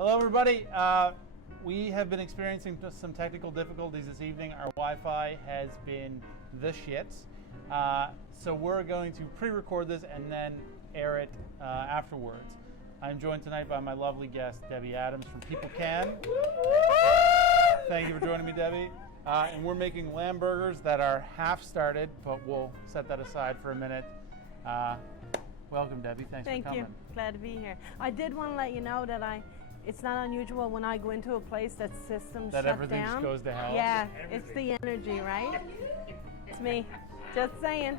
Hello, everybody. We have been experiencing just some technical difficulties this evening. Our Wi-Fi has been the shits. So we're going to pre-record this and then air it afterwards. I'm joined tonight by my lovely guest, Debbie Adams from PeopleCan. Thank you for joining me, Debbie. And we're making lamb burgers that are half started, but we'll set that aside for a minute. Welcome, Debbie. Thanks for coming. Thank you. Glad to be here. I did want to let you know that it's not unusual when I go into a place that systems shut down. That everything just goes to hell? Yeah, it's the energy, right? It's me. Just saying.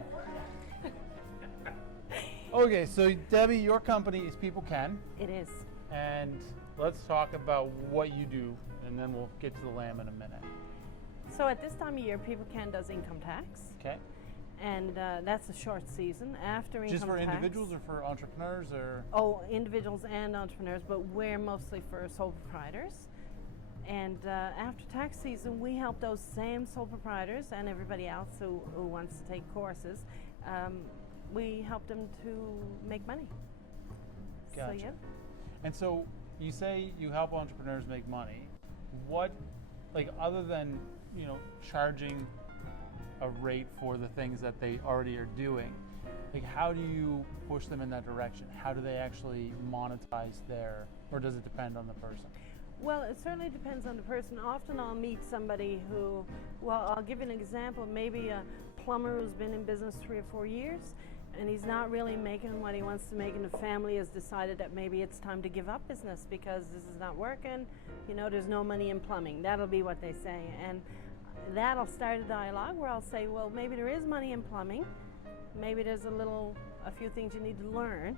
Okay, so Debbie, your company is PeopleCan. It is. And let's talk about what you do, and then we'll get to the lamb in a minute. So at this time of year, PeopleCan does income tax. Okay. And that's a short season. After income tax. Just for individuals or for entrepreneurs or? Oh, individuals and entrepreneurs, but we're mostly for sole proprietors. And after tax season, we help those same sole proprietors and everybody else who wants to take courses. We help them to make money. Gotcha. So, yeah. And so you say you help entrepreneurs make money. What, like, other than, charging a rate for the things that they already are doing, like, how do you push them in that direction? How do they actually monetize or does it depend on the person? Well, it certainly depends on the person. Often I'll meet somebody who, I'll give you an example, maybe a plumber who's been in business 3 or 4 years, and he's not really making what he wants to make, and the family has decided that maybe it's time to give up business because this is not working, there's no money in plumbing. That'll be what they say. And that'll start a dialogue where I'll say, well, maybe there is money in plumbing. Maybe there's a few things you need to learn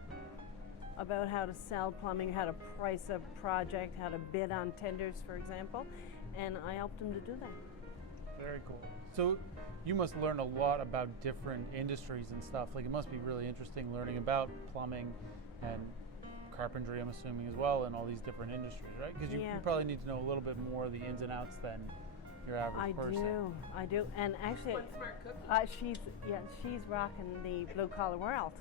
about how to sell plumbing, how to price a project, how to bid on tenders, for example. And I helped them to do that. Very cool. So you must learn a lot about different industries and stuff. Like, it must be really interesting learning about plumbing and carpentry, I'm assuming, as well, and all these different industries, right? Because you probably need to know a little bit more of the ins and outs than your average person. I do. And actually, she's rocking the blue collar world.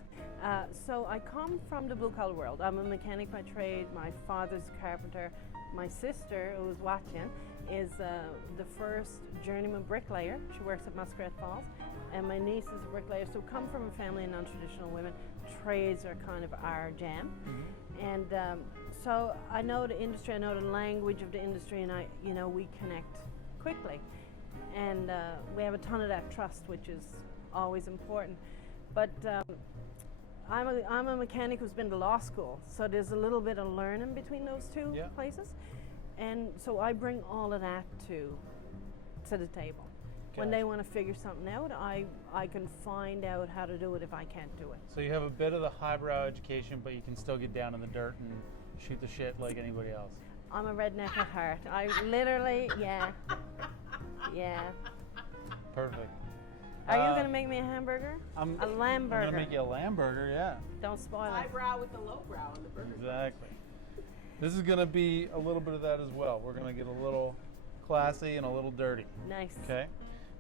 So I come from the blue collar world. I'm a mechanic by trade. My father's a carpenter. My sister, who's watching, is the first journeyman bricklayer. She works at Muskrat Falls. And my niece is a bricklayer. So we come from a family of non-traditional women. Trades are kind of our jam. Mm-hmm. And so I know the industry, I know the language of the industry, and we connect quickly. And we have a ton of that trust, which is always important. But I'm a mechanic who's been to law school, so there's a little bit of learning between those two places. And so I bring all of that to the table. Gotcha. When they want to figure something out, I can find out how to do it if I can't do it. So you have a bit of the highbrow education, but you can still get down in the dirt and shoot the shit like anybody else. I'm a redneck at heart. I literally, yeah. Perfect. Are you going to make me a hamburger? A lamb burger. I'm going to make you a lamb burger, yeah. Don't spoil it. Highbrow with the lowbrow in the burger. Exactly. This is going to be a little bit of that as well. We're going to get a little classy and a little dirty. Nice. Okay.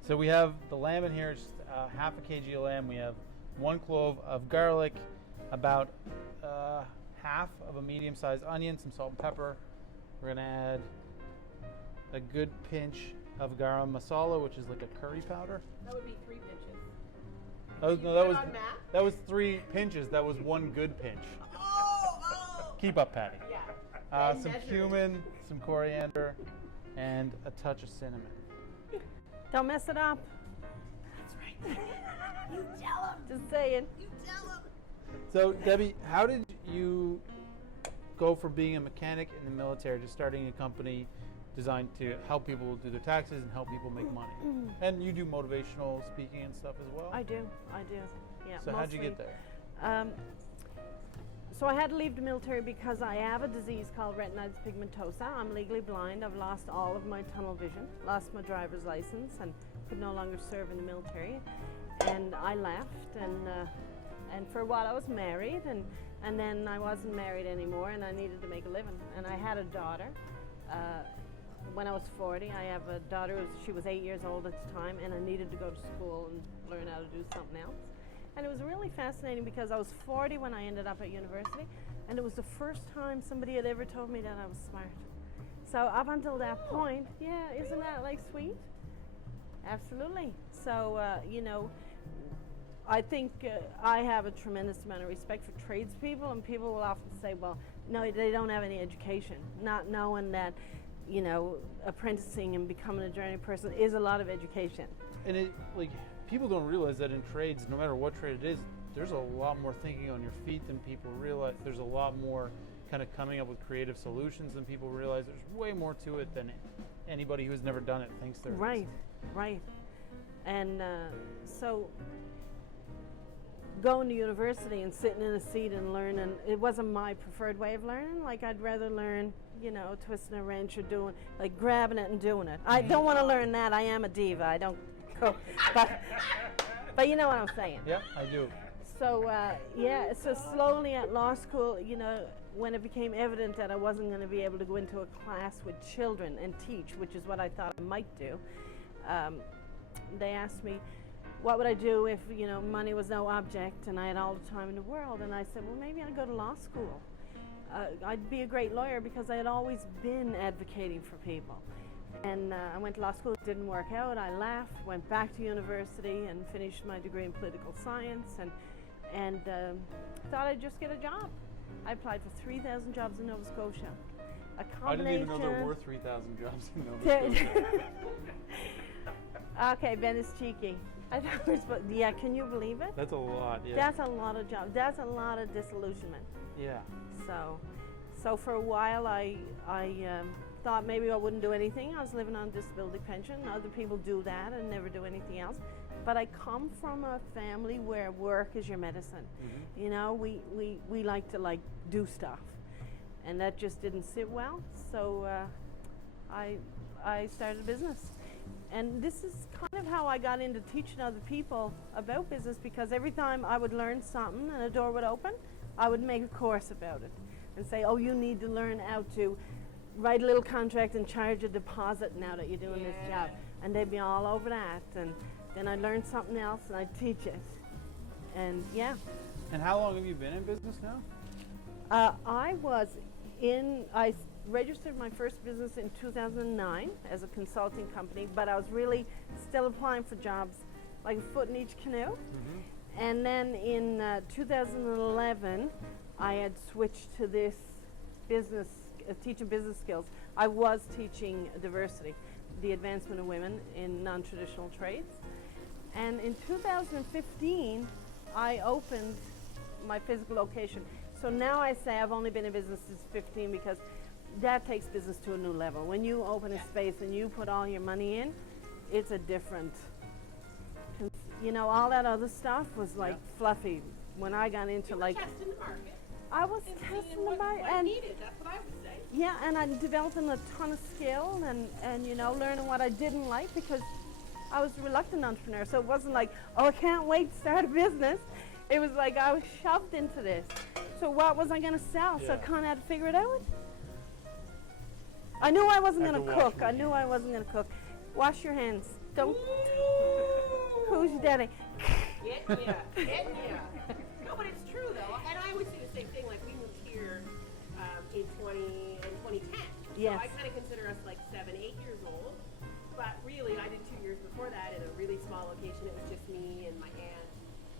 So we have the lamb in here. It's half a kg of lamb. We have 1 clove of garlic, about half of a medium-sized onion, some salt and pepper. We're going to add a good pinch of garam masala, which is like a curry powder. That would be 3 pinches. That was 3 pinches. That was 1 good pinch. Oh! Keep up, Patty. Yeah. Some cumin, some coriander, and a touch of cinnamon. Don't mess it up. That's right. You tell him. Just saying. You tell him. So, Debbie, how did you go from being a mechanic in the military to starting a company designed to help people do their taxes and help people make money? And you do motivational speaking and stuff as well? I do. Yeah. So how'd you get there? So I had to leave the military because I have a disease called retinitis pigmentosa. I'm legally blind. I've lost all of my tunnel vision, lost my driver's license, and could no longer serve in the military. And I left, and for a while I was married, and then I wasn't married anymore, and I needed to make a living. And I had a daughter. When I was 40, I have a daughter, she was 8 years old at the time, and I needed to go to school and learn how to do something else. And it was really fascinating because I was 40 when I ended up at university, And it was the first time somebody had ever told me that I was smart. So up until that point, yeah, isn't that like sweet? Absolutely. So, I think I have a tremendous amount of respect for tradespeople, and people will often say, well, no, they don't have any education, not knowing that, apprenticing and becoming a journey person is a lot of education. And people don't realize that in trades, no matter what trade it is, there's a lot more thinking on your feet than people realize. There's a lot more kind of coming up with creative solutions than people realize. There's way more to it than anybody who's never done it thinks there is. Right. And so going to university and sitting in a seat and learning, it wasn't my preferred way of learning. Like, I'd rather learn, twisting a wrench or doing, like, grabbing it and doing it. I don't want to learn that. I am a diva. I don't cook. But you know what I'm saying. Yeah, I do. So, so slowly at law school, when it became evident that I wasn't going to be able to go into a class with children and teach, which is what I thought I might do, they asked me, what would I do if, money was no object and I had all the time in the world? And I said, well, maybe I'd go to law school. I'd be a great lawyer because I had always been advocating for people. And I went to law school, it didn't work out. I left, went back to university and finished my degree in political science and thought I'd just get a job. I applied for 3,000 jobs in Nova Scotia. I didn't even know there were 3,000 jobs in Nova Scotia. Okay, Ben is cheeky. I thought we were supposed, yeah, can you believe it? That's a lot, yeah. That's a lot of jobs. That's a lot of disillusionment. Yeah. So for a while I thought maybe I wouldn't do anything. I was living on disability pension. Other people do that and never do anything else. But I come from a family where work is your medicine. Mm-hmm. We like to do stuff, and that just didn't sit well. So I started a business. And this is kind of how I got into teaching other people about business, because every time I would learn something and a door would open, I would make a course about it and say, oh, you need to learn how to write a little contract and charge a deposit now that you're doing this job. And they'd be all over that. And then I'd learn something else and I'd teach it. And yeah. And how long have you been in business now? I registered my first business in 2009 as a consulting company, but I was really still applying for jobs, like a foot in each canoe. Mm-hmm. And then in 2011, I had switched to this business, teaching business skills. I was teaching diversity, the advancement of women in non-traditional trades. And in 2015, I opened my physical location. So now I say I've only been in business since 15, because that takes business to a new level. When you open a space and you put all your money in, it's a different, all that other stuff was fluffy. When I got into testing the market. I was testing the market. What needed, that's what I would say. Yeah, and I'm developing a ton of skill and learning what I didn't like, because I was a reluctant entrepreneur. So it wasn't like, oh, I can't wait to start a business. It was like I was shoved into this. So what was I going to sell? Yeah. So I kind of had to figure it out. I knew I wasn't going to cook. I knew I wasn't going to cook. Wash your hands. Don't. Who's your daddy? Getting ya. No, but it's true though. And I always say the same thing. Like, we moved here in 2010. Yes. So I kind of consider us like 7, 8 years old. But really, I did 2 years before that in a really small location. It was just me and my aunt.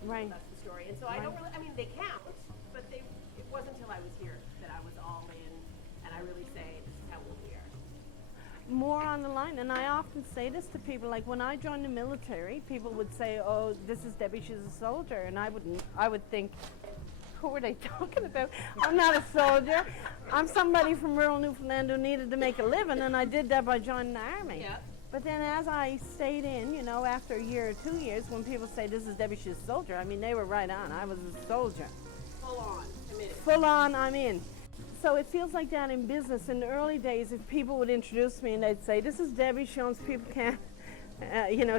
Right. That's the story. And so I don't really. I mean, they count, but it wasn't until I was here that I was all in, and I really say this is how old we are. More on the line, and I often say this to people, like when I joined the military, people would say, oh, this is Debbie, she's a soldier, and I would think, who are they talking about? I'm not a soldier. I'm somebody from rural Newfoundland who needed to make a living, and I did that by joining the army. Yeah. But then as I stayed in, after a year or 2 years, when people say, this is Debbie, she's a soldier, I mean, they were right on. I was a soldier. Full on, committed. Full on, I'm in. So it feels like that in business. In the early days, if people would introduce me and they'd say, this is Debbie, she owns PeopleCan.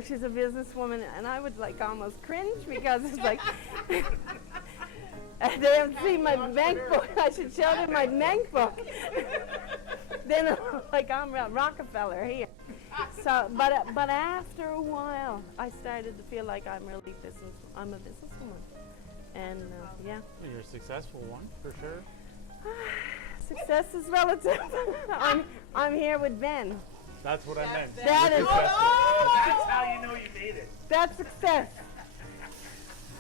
She's a businesswoman. And I would almost cringe, because it's like, they haven't seen my bank book. I should show them my bank book. Then I'm Rockefeller here. So, but after a while, I started to feel like I'm a businesswoman. And yeah. Well, you're a successful one, for sure. Success is relative. I'm here with Ben. That's what I meant. That is That's how you know you made it. that's success.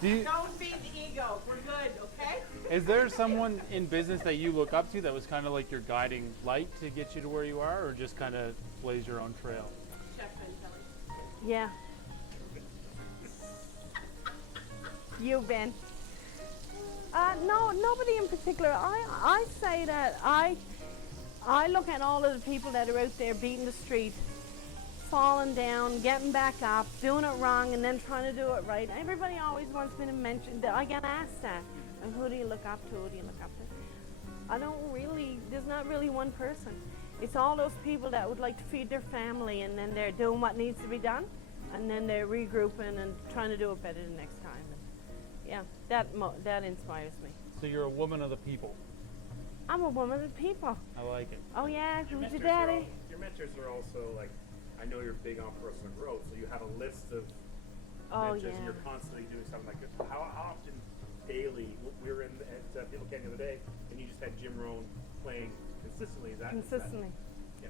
Don't feed the ego. We're good, okay? Is there someone in business that you look up to that was kind of like your guiding light to get you to where you are, or just kind of blaze your own trail? Chef Ben Kelly. Yeah. You, Ben. No, nobody in particular. I say that I look at all of the people that are out there beating the street, falling down, getting back up, doing it wrong, and then trying to do it right. Everybody always wants me to mention that. I get asked that. And who do you look up to? Who do you look up to? I don't really, there's not really one person. It's all those people that would like to feed their family, and then they're doing what needs to be done, and then they're regrouping and trying to do it better the next time. Yeah, that inspires me. So you're a woman of the people. I'm a woman of the people. I like it. Oh yeah, who's your mentors daddy? your mentors are also like, I know you're big on personal growth, so you have a list of Oh mentors, yeah. and you're constantly doing something like this. How often daily? We were at PeopleCan the other day, and you just had Jim Rohn playing consistently. Is that Consistently. Yeah.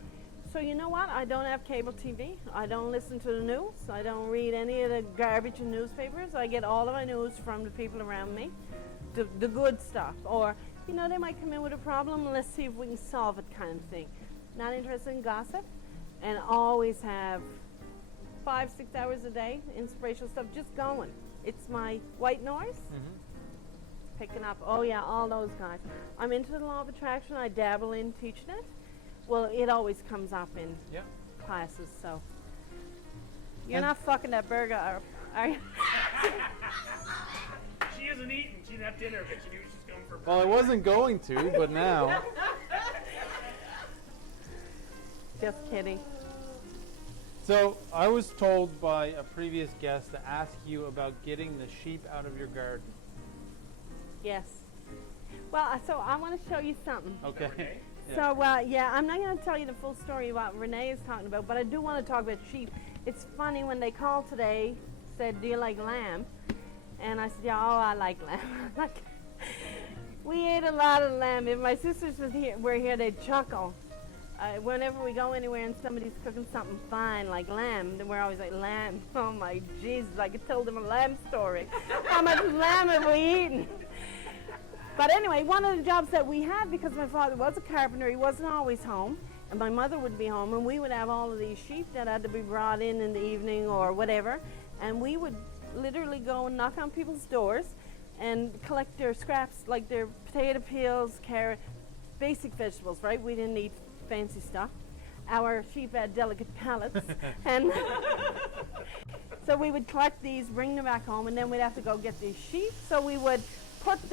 So you know what? I don't have cable TV. I don't listen to the news. I don't read any of the garbage in newspapers. I get all of my news from the people around me, the good stuff. Or, you know, they might come in with a problem. Let's see if we can solve it kind of thing. Not interested in gossip. And always have 5-6 hours a day, inspirational stuff just going. It's my white noise. Picking up, oh yeah, all those guys. I'm into the law of attraction. I dabble in teaching it. Well, it always comes up in Yeah. classes, so. You're And- not fucking that burger up, are you? She isn't eating. She didn't have dinner, but she knew she's going for. Well, I wasn't going to, but now. Just kidding. So I was told by a previous guest to ask you about getting the sheep out of your garden. Yes. Well, so I want to show you something. Okay. Renee? So, yeah, I'm not going to tell you the full story what Renee is talking about, but I do want to talk about sheep. It's funny, when they called today, said, do you like lamb? And I said, yeah, oh, I like lamb. We ate a lot of lamb. If my sisters were here, they'd chuckle. Whenever we go anywhere and somebody's cooking something fine, like lamb, then we're always like, lamb. Oh, my Jesus, I could tell them a lamb story. How much lamb have we eaten? But anyway, one of the jobs that we had, because my father was a carpenter, he wasn't always home, and my mother would be home, and we would have all of these sheep that had to be brought in the evening or whatever, and we would literally go and knock on people's doors and collect their scraps, like their potato peels, carrot, basic vegetables, right? We didn't eat fancy stuff. Our sheep had delicate palates, and so we would collect these, bring them back home, and then we'd have to go get these sheep. So we would put it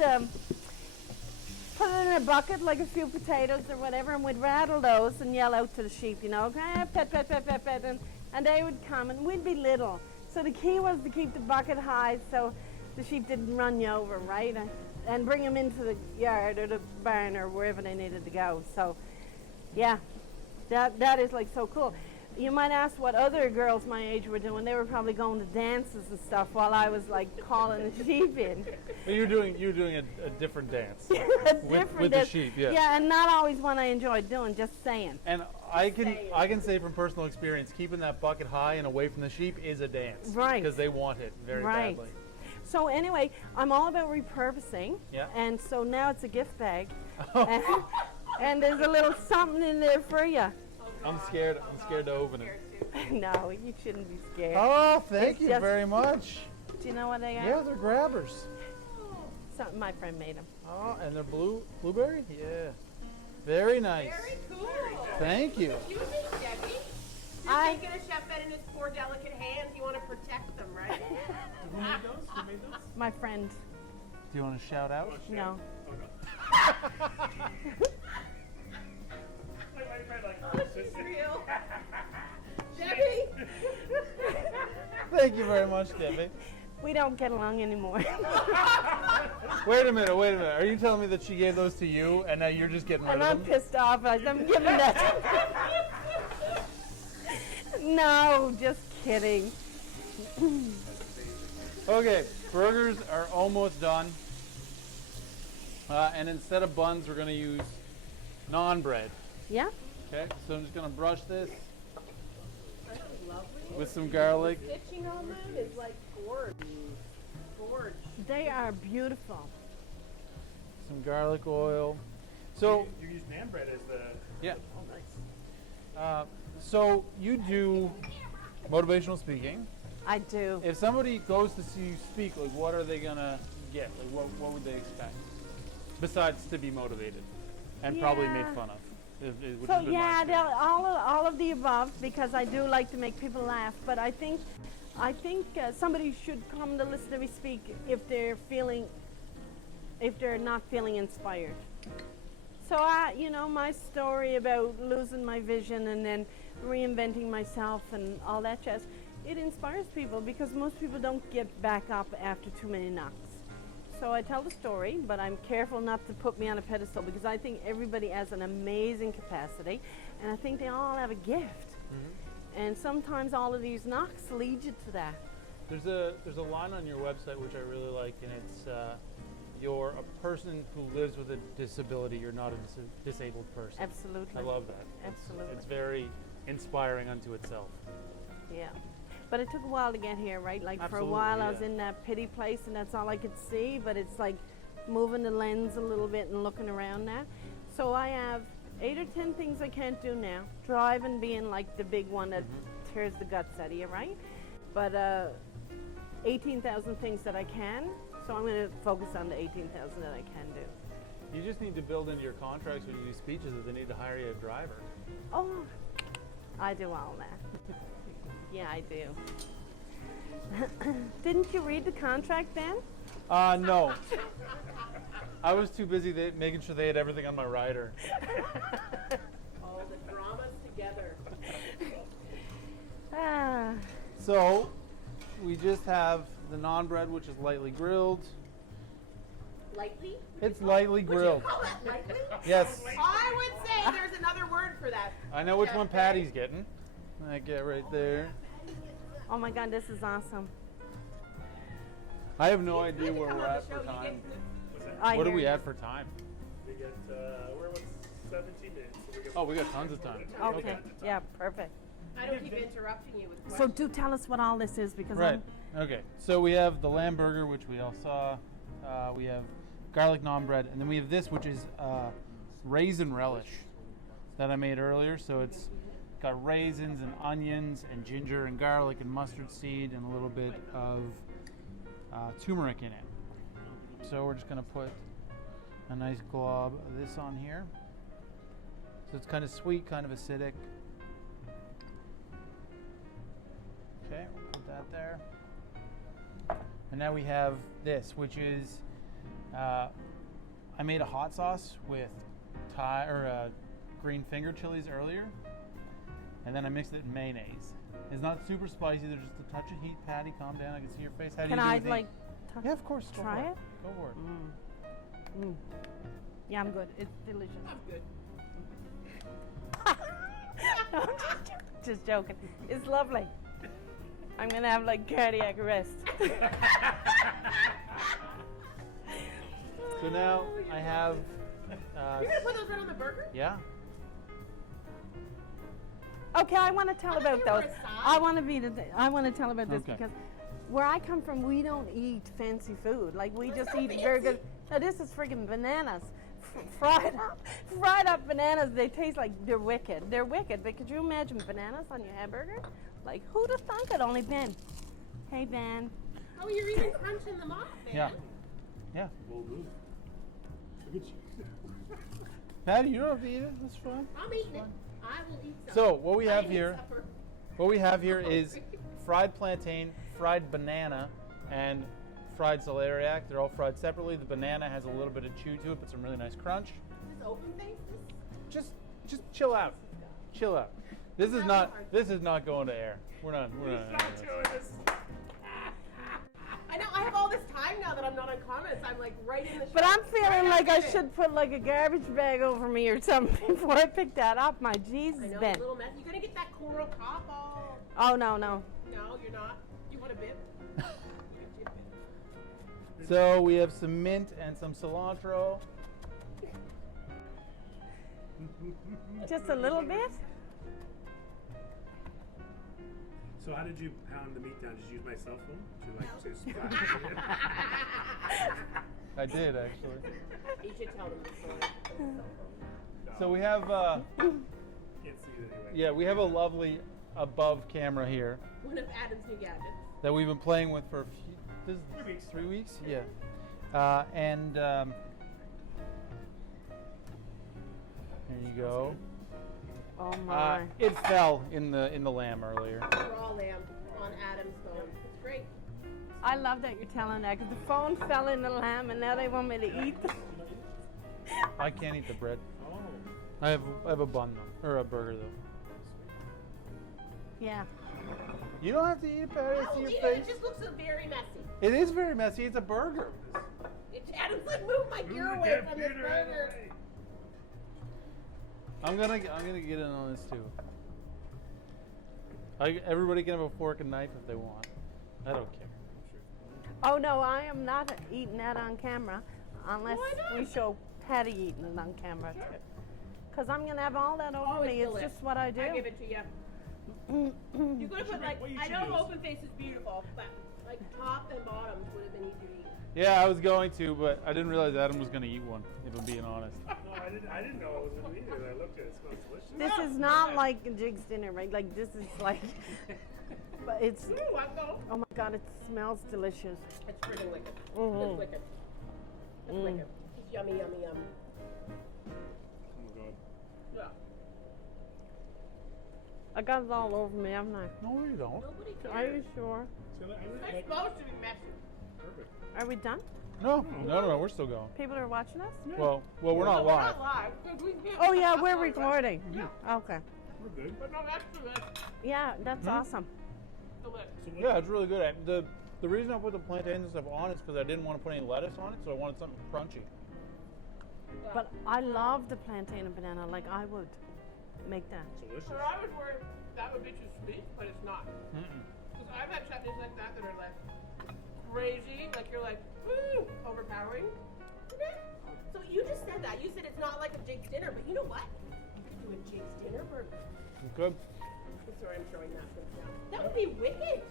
in a bucket, like a few potatoes or whatever, and we'd rattle those and yell out to the sheep, you know, pet, pet, pet, pet, pet, and they would come, and we'd be little. So the key was to keep the bucket high so the sheep didn't run you over, right? And bring them into the yard or the barn or wherever they needed to go. So, yeah, that is like so cool. You might ask what other girls my age were doing. They were probably going to dances and stuff while I was like calling the sheep in. But you're doing a different dance with the dance. sheep, yeah. Yeah, and not always one I enjoyed doing, just saying. And I can say from personal experience, keeping that bucket high and away from the sheep is a dance, Right. Because they want it very Right. badly. So anyway, I'm all about repurposing. Yeah. And so now it's a gift bag. And there's a little something in there for you. I'm scared to open it. No, you shouldn't be scared. Oh, thank It's you just- very much. Do you know what they are? Yeah, they're grabbers. Something my friend made them. Oh, and they're blueberry? Yeah. Very nice. Very cool. Thank you. Excuse me, Debbie. You're I- taking a chef Ben in his poor, delicate hands. You want to protect them, right? Who made those? Who made those? My friend. Do you want to shout out? No. Oh, she's real. Debbie. Thank you very much, Debbie. We don't get along anymore. Wait a minute. Are you telling me that she gave those to you and now you're just getting rid And of I'm them? pissed off. I'm giving that. No, just kidding. Okay, burgers are almost done. And instead of buns, we're going to use naan bread. Yeah. Okay, so I'm just going to brush this That's lovely. with some garlic. The stitching on them is like gorge. Gorge. They are beautiful. Some garlic oil. So, you use naan bread as the. yeah. Oh, nice. So you do motivational speaking. I do. If somebody goes to see you speak, like what are they gonna get? Like what would they expect? Besides to be motivated and probably made Yeah. fun of. Which So has been my yeah, experience. all of the above, because I do like to make people laugh. But I think somebody should come to listen to me speak if they're not feeling inspired. So my story about losing my vision and then reinventing myself and all that jazz, it inspires people because most people don't get back up after too many knocks. So I tell the story, but I'm careful not to put me on a pedestal because I think everybody has an amazing capacity, and I think they all have a gift. And sometimes all of these knocks lead you to that. There's a line on your website which I really like, and it's you're a person who lives with a disability. You're not a disabled person. Absolutely. I love that. Absolutely. It's very inspiring unto itself. Yeah. But it took a while to get here, right? Like for a Absolutely, while I was yeah. in that pity place and that's all I could see, but it's like moving the lens a little bit and looking around now. So I have 8 or 10 things I can't do now. Driving being like the big one that tears the guts out of you, right? But 18,000 things that I can. So I'm going to focus on the 18,000 that I can do. You just need to build into your contracts when you do speeches that they need to hire you a driver. Oh, I do all that. Yeah, I do. Didn't you read the contract then? No. I was too busy making sure they had everything on my rider. Oh, the dramas together. Ah, So, we just have the naan bread, which is lightly grilled. Lightly? It's lightly Would you grilled. call it lightly? Yes. I would say there's another word for that. I know which one Patty's getting. I get right there. oh my God, this is awesome. I have no It's good idea to where come we're on at the for show. You time. get What's that? I What are hear we you. at for time? We get, we're at 17 minutes. So we Oh, we got tons of time. Okay, yeah, perfect. I don't keep interrupting you with So questions. do tell us what all this is because Right. Okay. So we have the lamb burger, which we all saw. We have garlic naan bread, and then we have this, which is raisin relish that I made earlier. So it's got raisins and onions and ginger and garlic and mustard seed and a little bit of turmeric in it. So we're just gonna put a nice glob of this on here. So it's kind of sweet, kind of acidic. Okay, we'll put that there. And now we have this, which is I made a hot sauce with green finger chilies earlier, and then I mixed it in mayonnaise. It's not super spicy. There's just a touch of heat. Patty, calm down. I can see your face. How do Can you do I with like these? Yeah, of course. Go try for it? Go for it. Yeah, I'm good. It's delicious. I'm good. I'm just joking. It's lovely. I'm gonna have like cardiac arrest. So now I have. You're gonna put those right on the burger? Yeah. Okay, I want to tell I'm about looking for those. a side. I want to tell about this Okay. because where I come from, we don't eat fancy food. Like we just eat very good. No, this is freaking bananas, fried up bananas. They taste like they're wicked. They're wicked. But could you imagine bananas on your hamburger? Like who'd have thunk it? Only Ben. Hey Ben. Oh, you're even crunching them off, man. Yeah. Yeah. Bold move. Look at you. Patty, you don't have to eat it. That's fine. I'm eating it. I will eat some. So what we I have ate here. supper. What we have here is fried plantain, fried banana, and fried celeriac. They're all fried separately. The banana has a little bit of chew to it, but some really nice crunch. Is this open face? Just chill out. Chill out. This is not going to air. We're not Stop doing this. I know. I have all this time now that I'm not on comments. I'm like right in the. But show. I'm feeling Right like I after it. should put like a garbage bag over me or something before I pick that up. My Jesus, I know, Ben. a little mess. You gonna get that coral top all? Oh no. No, you're not. You want a bib? So we have some mint and some cilantro. Just a little bit? So how did you pound the meat down? Did you use my cell phone to splash it? I did actually. You should tell them the story. So we have, Can't see it anyway. yeah, we have a lovely above camera here One of Adam's new gadgets. that we've been playing with for a few, this is 3 weeks. 3 weeks? Yeah. And here you go. Oh my. It fell in the lamb earlier. Raw lamb on Adam's phone. It's great. I love that you're telling that because the phone fell in the lamb and now they want me to eat the I can't eat the bread. Oh. I have a bun though, or a burger though. Yeah. You don't have to eat it, Patty. I Oh, see your it face. just looks very messy. It is very messy. It's a burger. Adam's like, move my gear away from this burger. I'm gonna get in on this too. Everybody can have a fork and knife if they want. I don't care. Oh no, I am not eating that on camera unless Why not? we show Patty eating it on camera. Because I'm going to have all that over me. It's delicious. just what I do. I give it to you. You could have put like, I know open face is beautiful, but like top and bottoms would have been easier to eat. Yeah, I was going to, but I didn't realize Adam was gonna eat one. If I'm being honest. No, I didn't know it was going to be there. I looked at it. It smells delicious. This is not like a Jig's dinner, right? Like this is like, but it's, Ooh, I go. oh my God, it smells delicious. It's freaking wicked. Mhm. It's wicked. It's wicked. It's yummy, yummy, yum. Oh my god. Yeah. I got it all over me, haven't I? No, you don't. Nobody Are cares. you sure? So I really It's like supposed to be messy. perfect. Are we done? No, we're still going. People are watching us? Well, we're not We're live. not live. 'Cause we can't Oh yeah, upload we're it. recording. Yeah. Okay. We're good. But no, that's delicious. Yeah, that's awesome. Delicious. So what, Yeah, it's really good. The reason I put the plantains and stuff on is because I didn't want to put any lettuce on it, so I wanted something crunchy. But I love the plantain and banana. Like I would make that. delicious. So I was worried that would be too sweet, but it's not. Mm-mm. Because I've had chutneys like that that are like crazy, like you're like, woo, overpowering. So you just said that. You said it's not like a Jig's dinner, but you know what? You could do a Jig's dinner burger. Good. I'm sorry, I'm throwing napkins down. That would be wicked.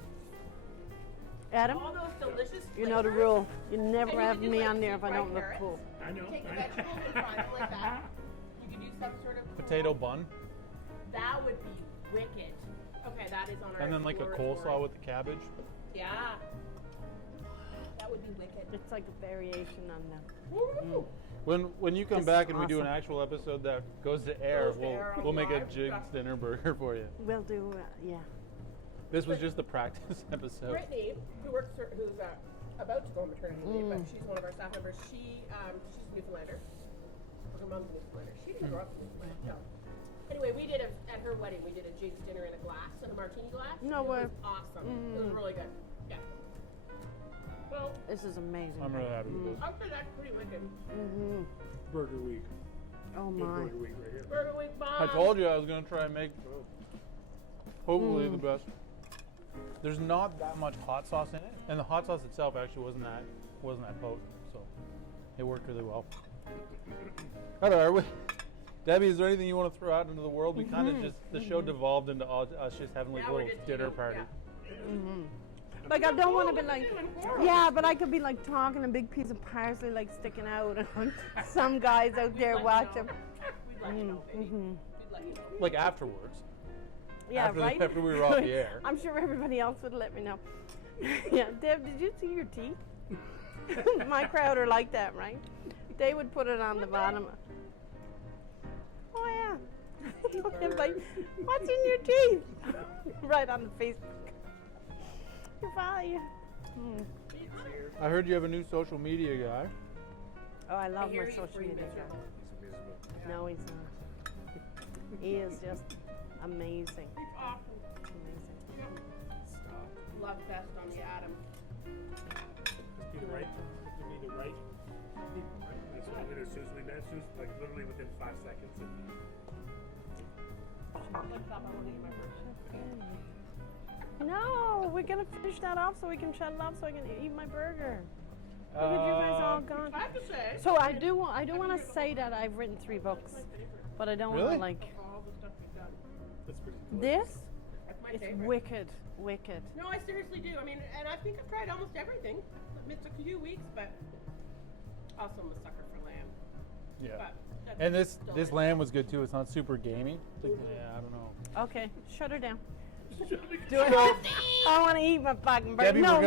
Adam, All those delicious you know the flavors. rule. You never And you have could do, me like, on there if I deep-fried don't look carrots. cool. I know. Take the I vegetables and fry them like that. You could do some sort of Potato bun, That would be wicked. Okay, that is on our and then like a coleslaw with the cabbage. Yeah. That would be wicked. It's like a variation on them. Woo! When you come This back is and we do an awesome. actual episode that goes to air, Goes to air on we'll make a live. Jig's dinner burger for you. We'll do, yeah. This was just the practice episode. Brittany, who's about to go on maternity leave, but she's one of our staff members. She's a Newfoundlander. Her mom's a Newfoundlander. She didn't grow up in Newfoundland. No. Anyway, we did at her wedding. We did a Jig's dinner in a glass, in a martini glass. No it way. was awesome. It was really good. Yeah. Well, This is amazing. I'm really happy with this. I'd say that's pretty wicked. Mm-hmm. Burger week. Oh Good my. burger week right here. Burger week bomb. I told you I was gonna try and make hopefully the best. There's not that much hot sauce in it, and the hot sauce itself actually wasn't that potent, so it worked really well. All right, are we? Debbie, is there anything you want to throw out into the world? We kind of just the show devolved into us just having like a Now we're little just dinner eating, party. yeah. Like I don't want to be like, yeah, but I could be like talking a big piece of parsley like sticking out, and some guys out there We'd let watching. We'd let you know, baby. We'd let you know. Like afterwards. Yeah, after right. after we were off the air. I'm sure everybody else would let me know. Yeah, Deb, did you see your teeth? My crowd are like that, right? They would put it on the bottom. Oh yeah. It's like, what's in your teeth? Right on the Facebook. Your value. I heard you have a new social media guy. Oh, I love I hear my he's social pretty media miserable. guy. He's miserable. No, he's not. He is just amazing. He's awesome. Amazing. Stop. Love best on the Adam. Just be the right. Just be the right. That's what I'm gonna do. As soon as we met, like literally within 5 seconds. Let's stop. I want to eat my burger. No, we're gonna finish that off so we can shut it off so I can eat my burger. Look at you guys all gone. I have to say. So I do want to say that I've written 3 books, but I don't Really? want to like All the stuff we've done. That's pretty delicious. this. That's my It's favorite. wicked. No, I seriously do. I mean, and I think I've tried almost everything. It took a few weeks, but also I'm a sucker for lamb. Yeah. But that's And this delicious. lamb was good too. It's not super gamey. Like, yeah, I don't know. Okay, shut her down. So, I want to eat my fucking burger. Debbie, No,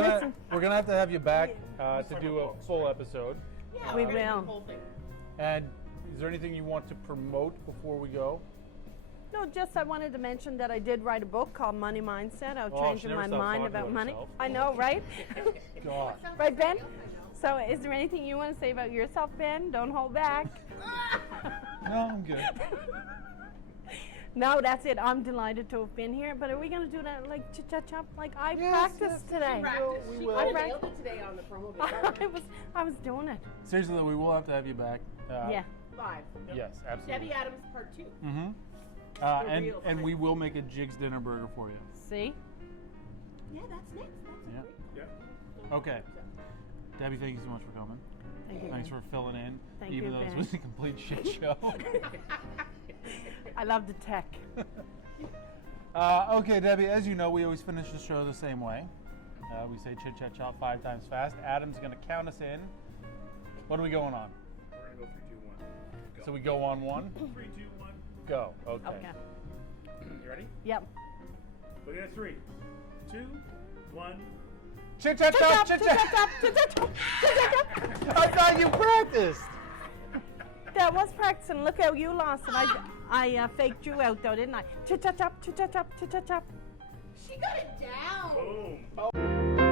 we're gonna have to have you back to talk do a about full episode. Yeah, We we're gonna do will. the whole thing. And is there anything you want to promote before we go? No, just I wanted to mention that I did write a book called Money Mindset. I'll Oh, change she my never stops mind talking about about money. herself. I know, right? God. Right, Ben? So, is there anything you want to say about yourself, Ben? Don't hold back. No, I'm good. No, that's it. I'm delighted to have been here. But are we going to do that like chit-chat-chop? Like I Yes, practiced today. Practice. we She will. kind of Right. nailed it today on the promo video. I was doing it. Seriously, though, we will have to have you back. Yeah. Live. Yes, absolutely. Debbie Adams Part 2. Mm-hmm. The And real and thing. we will make a Jigs dinner burger for you. See? Yeah, that's next. That's Yeah. great. Yeah. Okay. Debbie, thank you so much for coming. Thank you. Thanks Ben. for filling in, Thank even you, though this Ben. was a complete shit show. I love the tech. Okay, Debbie, as you know, we always finish the show the same way. We say chit chat chop 5 times fast. Adam's going to count us in. What are we going on? We're gonna go 3, 2, 1. Go. So we go on 1, 3, 2, 1. go. Okay. Okay. You ready? Yep. Look at 3, 2, 1. Chit chat chop, chit chat. Chit-chat-chop. I thought you practiced. That was practicing. Look how you lost it. I faked you out though, didn't I? Chit-chat-chop, chit-chat-chop, chit-chat-chop. She got it down. Boom.